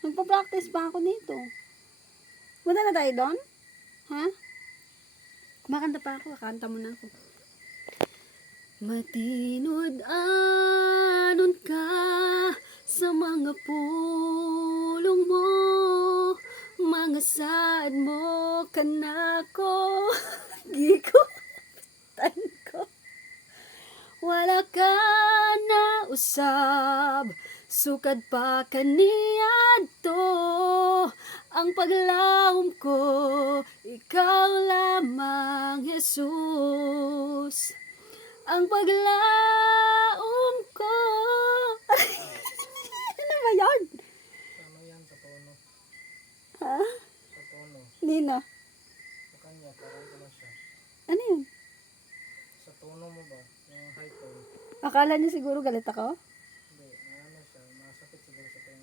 Magpa-practice pa ako nito. Punta na tayo doon? Ha? Kumakanta pa ako. Kanta mo na ako. Matinod anon ka sa mga pulong mo, mga saad mo kanako. Giko. Tan ko. Wala ka na usab, sukad pa kaniya to. Ang paglawom ko, ikaw lamang, Jesus. Ang paglaom ko. Ano ba yan? Ano yan sa tono? Ha? Sa tono. Hindi na. Sa kanya, parang ano siya. Ano yun? Sa tono mo ba? Yung high tone. Akala niyo siguro galit ako? Hindi, ano siya, masakit siguro sa tenga.